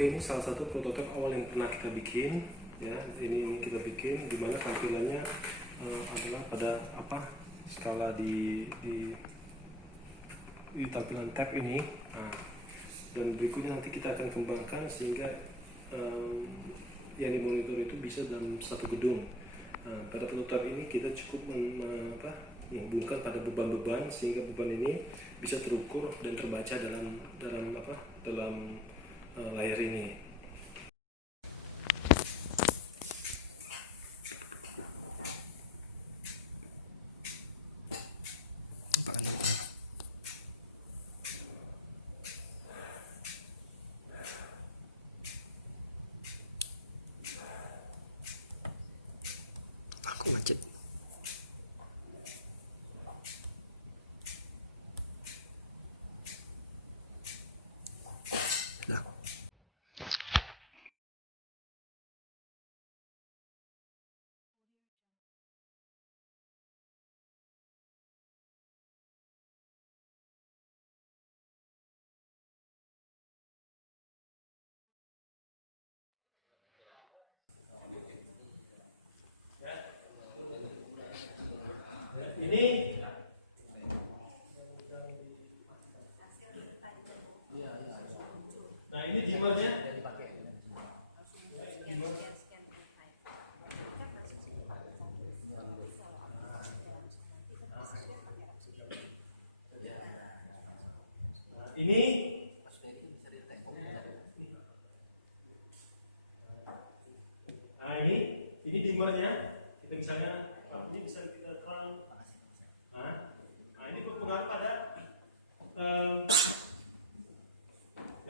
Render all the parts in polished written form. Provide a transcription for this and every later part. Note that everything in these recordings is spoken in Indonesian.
Oke, ini salah satu prototipe awal yang pernah kita bikin, ya. Ini kita bikin, dimana tampilannya adalah pada skala di tampilan tab ini. Nah, dan berikutnya nanti kita akan kembangkan sehingga yang dimonitor itu bisa dalam satu gedung. Nah, pada prototipe ini kita cukup menghubungkan pada beban-beban sehingga beban ini bisa terukur dan terbaca dalam layar ini. Aku macet. Nah. Ini dimmernya. Ini dimmernya. Kita misalnya, ini bisa kita terang. Ini berpengaruh pada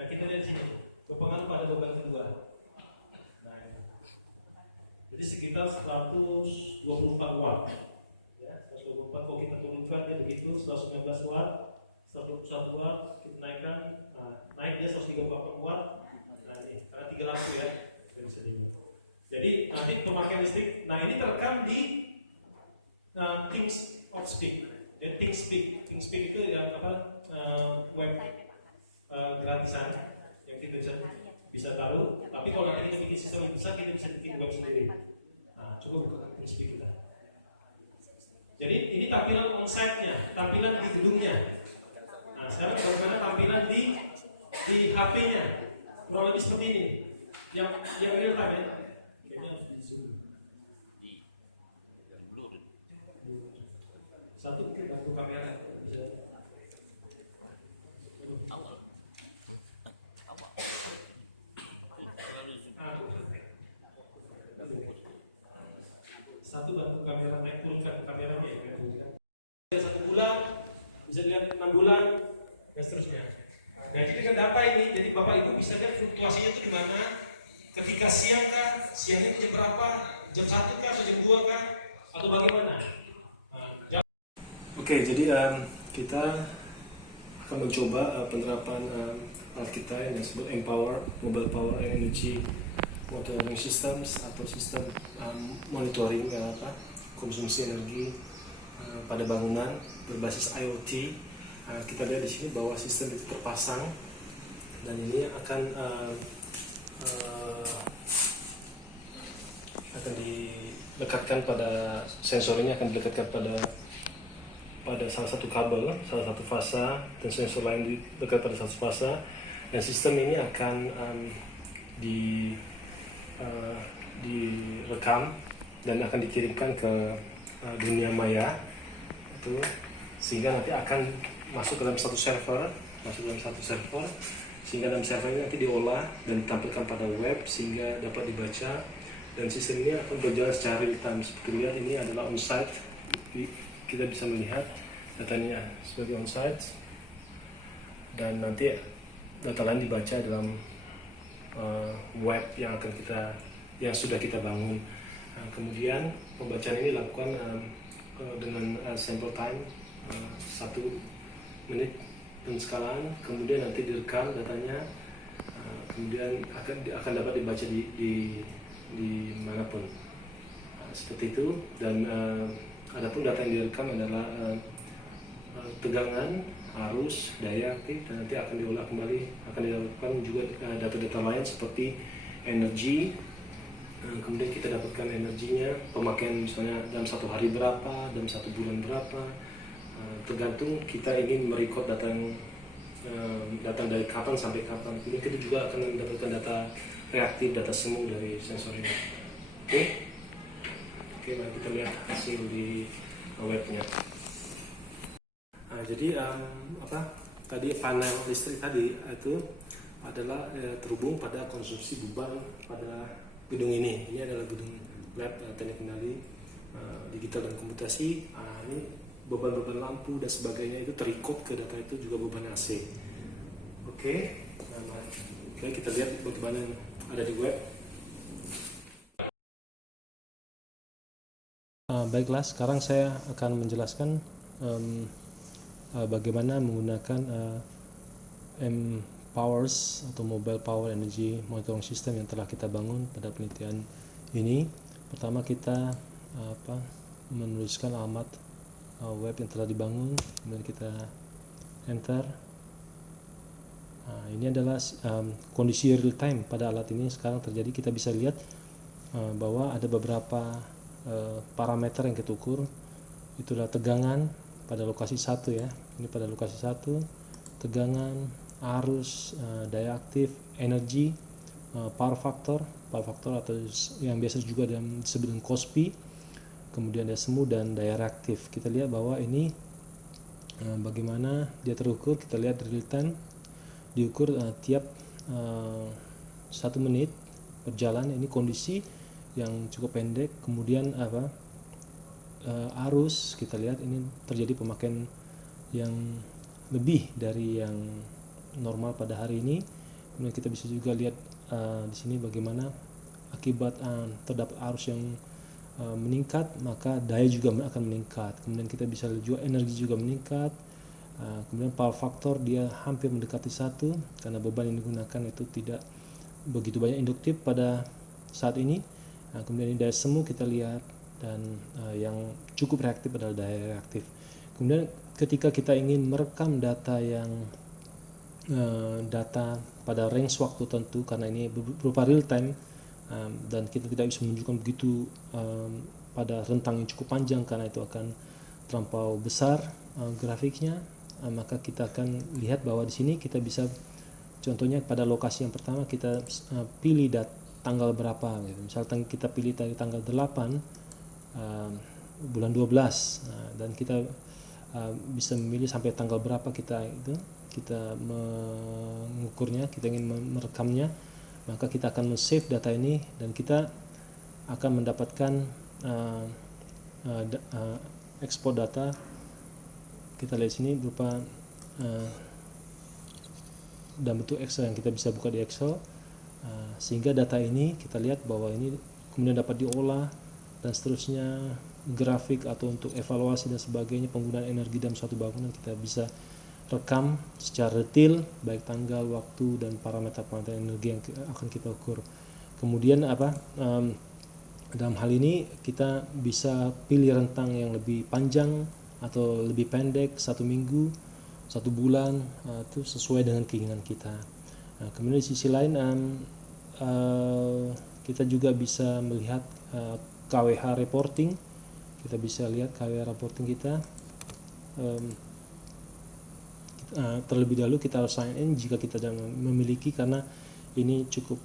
ya kita lihat sini, berpengaruh pada beban kedua. Nah, ini. Jadi sekitar 124 watt. Ya, 124 kalau kita turunkan dia begitu, 119 watt, 121 watt, kita naikkan, naik dia 138 watt. Nah ini, karena 3 lampu ya, kita bisa lihat. Jadi nanti pemakaian listrik, nah ini terekam di ThinkSpeak. Ya, ThinkSpeak itu yang web gratisan yang kita bisa taruh. Tapi kalau nanti kita bikin sistem yang besar, kita bisa bikin web sendiri. Nah, coba buka ThinkSpeak kita. Jadi ini tampilan onsite-nya, tampilan di gedungnya. Nah, sekarang bagaimana tampilan di HP-nya? Kurang lebih seperti ini. Yang real time ya. Satu mungkin bantu kamera bisa. Satu bantu kamera naik turunkan kameranya ya. 1 bulan bisa dilihat 6 bulan dan seterusnya. Nah jadi dengan data ini, jadi bapak ibu bisa lihat fluktuasinya itu di mana. Ketika siang kah, siangnya jam berapa, jam 1 kah atau jam 2 kah, atau bagaimana? Oke, jadi kita akan mencoba penerapan alat kita yang disebut Empower Mobile Power Energy Monitoring Systems atau sistem monitoring konsumsi energi pada bangunan berbasis IoT. Kita lihat di sini bahwa sistem itu terpasang dan ini akan dilekatkan pada sensor ini akan dilekatkan pada salah satu kabel, salah satu fasa, dan sensor lain dekat pada satu fasa, dan sistem ini akan direkam dan akan dikirimkan ke dunia maya itu, sehingga nanti akan masuk ke dalam satu server, sehingga dalam server ini nanti diolah dan ditampilkan pada web sehingga dapat dibaca, dan sistem ini akan berjalan secara real time. Seperti lihat ini adalah onsite. Kita bisa melihat datanya sebagai onsite dan nanti data lain dibaca dalam web yang sudah kita bangun. Kemudian pembacaan ini dilakukan dengan sample time 1 menit dan skalaan, kemudian nanti direkam datanya, kemudian akan dapat dibaca di manapun. Seperti itu. Dan adapun data yang direkam adalah tegangan, arus, daya aktif, dan nanti akan diolah kembali, akan didapatkan juga data-data lain seperti energi. Kemudian kita dapatkan energinya, pemakaian misalnya dalam 1 hari berapa, dalam 1 bulan berapa, tergantung kita ingin merecord datang dari kapan sampai kapan. Kemudian kita juga akan mendapatkan data reaktif, data semu dari sensor ini. Oke, mari kita lihat hasil di webnya. Jadi tadi panel listrik tadi itu adalah terhubung pada konsumsi beban pada gedung ini. Ini adalah gedung lab teknik kendali digital dan komputasi. Ini beban-beban lampu dan sebagainya itu terikut ke data itu, juga beban AC. Oke, kita lihat bagaimana yang ada di web. Baiklah, sekarang saya akan menjelaskan bagaimana menggunakan M-Powers atau Mobile Power Energy Monitoring System yang telah kita bangun pada penelitian ini. Pertama kita menuliskan alamat web yang telah dibangun, kemudian kita enter. Ini adalah kondisi real time pada alat ini sekarang terjadi. Kita bisa lihat bahwa ada beberapa parameter yang kita ukur. Itulah tegangan pada lokasi 1 ya. Ini pada lokasi 1, tegangan, arus, daya aktif, energi, power factor atau yang biasa juga disebut dengan KOSPI, kemudian daya semu dan daya reaktif. Kita lihat bahwa ini bagaimana dia terukur. Kita lihat real time diukur tiap 1 menit berjalan. Ini kondisi yang cukup pendek. Kemudian arus, kita lihat ini terjadi pemakaian yang lebih dari yang normal pada hari ini. Kemudian kita bisa juga lihat di sini bagaimana akibat terdapat arus yang meningkat, maka daya juga akan meningkat. Kemudian kita bisa lihat juga energi juga meningkat. Kemudian power factor dia hampir mendekati 1 karena beban yang digunakan itu tidak begitu banyak induktif pada saat ini. Kemudian ini daya semu kita lihat, dan yang cukup reaktif adalah daya reaktif. Kemudian ketika kita ingin merekam data data pada range waktu tertentu, karena ini berupa real time dan kita tidak bisa menunjukkan begitu pada rentang yang cukup panjang karena itu akan terlampau besar grafiknya, maka kita akan lihat bahwa di sini kita bisa, contohnya pada lokasi yang pertama kita pilih tanggal berapa gitu. Misalnya kita pilih dari tanggal 8 bulan 12, dan kita bisa memilih sampai tanggal berapa kita mengukurnya, kita ingin merekamnya, maka kita akan men-save data ini dan kita akan mendapatkan ekspor data. Kita lihat sini berupa dalam bentuk Excel yang kita bisa buka di Excel, sehingga data ini kita lihat bahwa ini kemudian dapat diolah dan seterusnya, grafik atau untuk evaluasi dan sebagainya penggunaan energi dalam suatu bangunan kita bisa rekam secara detail, baik tanggal, waktu, dan parameter-parameter energi yang akan kita ukur. Kemudian dalam hal ini kita bisa pilih rentang yang lebih panjang atau lebih pendek, 1 minggu, 1 bulan, itu sesuai dengan keinginan kita. Kemudian di sisi lain kita juga bisa melihat KWH reporting. Kita bisa lihat KWH reporting kita. Terlebih dahulu kita harus sign in jika kita tidak memiliki, karena ini cukup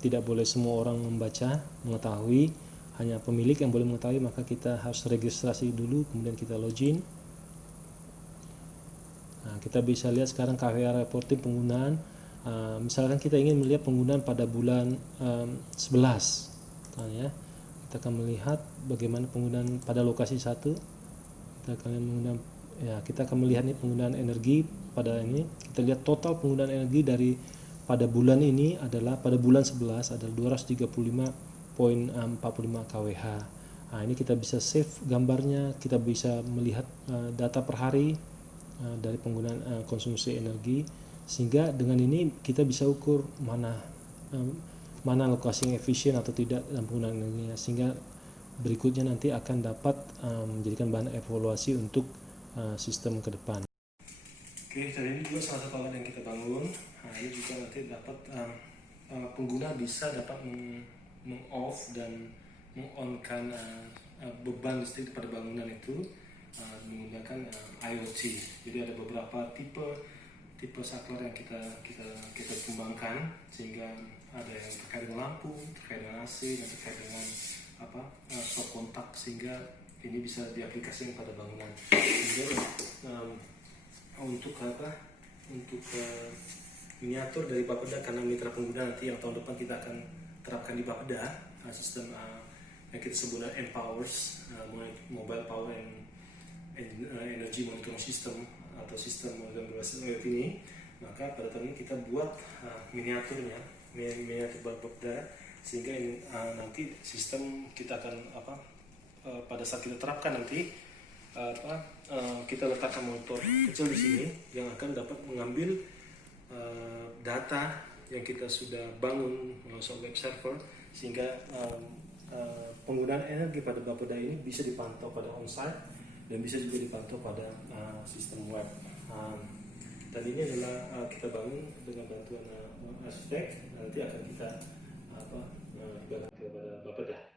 tidak boleh semua orang membaca, mengetahui, hanya pemilik yang boleh mengetahui, maka kita harus registrasi dulu, kemudian kita login. Kita bisa lihat sekarang KWH reporting penggunaan. Misalkan kita ingin melihat penggunaan pada bulan 11, ya. Kita akan melihat bagaimana penggunaan pada lokasi 1. Kita akan melihat nih penggunaan energi pada ini. Kita lihat total penggunaan energi dari pada bulan ini adalah pada bulan 11 adalah 235.45 kWh. Ini kita bisa save gambarnya, kita bisa melihat data per hari dari penggunaan konsumsi energi, sehingga dengan ini kita bisa ukur mana lokasi yang efisien atau tidak dalam penggunaan energinya, sehingga berikutnya nanti akan dapat menjadikan bahan evaluasi untuk sistem ke depan. Oke, jadi ini juga salah satu alat yang kita bangun. Nah, ini juga nanti dapat pengguna bisa dapat meng-off dan meng-on-kan beban listrik pada bangunan itu menggunakan IoT. Jadi ada beberapa tipe saklar yang kita kembangkan, sehingga ada yang terkait dengan lampu, terkait dengan AC, dan terkait dengan stop kontak, sehingga ini bisa diaplikasikan pada bangunan. Kemudian untuk miniatur dari Bapeda, karena mitra pengguna nanti yang tahun depan kita akan terapkan di Bapeda sistem yang kita sebut Empowers Mobile Power and Energy Monitoring System atau sistem monitoring berbasis IoT ini. Maka pada tahun ini kita buat miniatur Bapeda, sehingga ini, nanti sistem kita akan pada saat kita terapkan nanti kita letakkan monitor kecil di sini yang akan dapat mengambil data yang kita sudah bangun melalui web server, sehingga penggunaan energi pada Bapeda ini bisa dipantau pada onsite dan bisa juga dipantau pada sistem web. Dan ini adalah kita bangun dengan bantuan arsitek, nanti akan kita ibaratkan kepada Bapeda.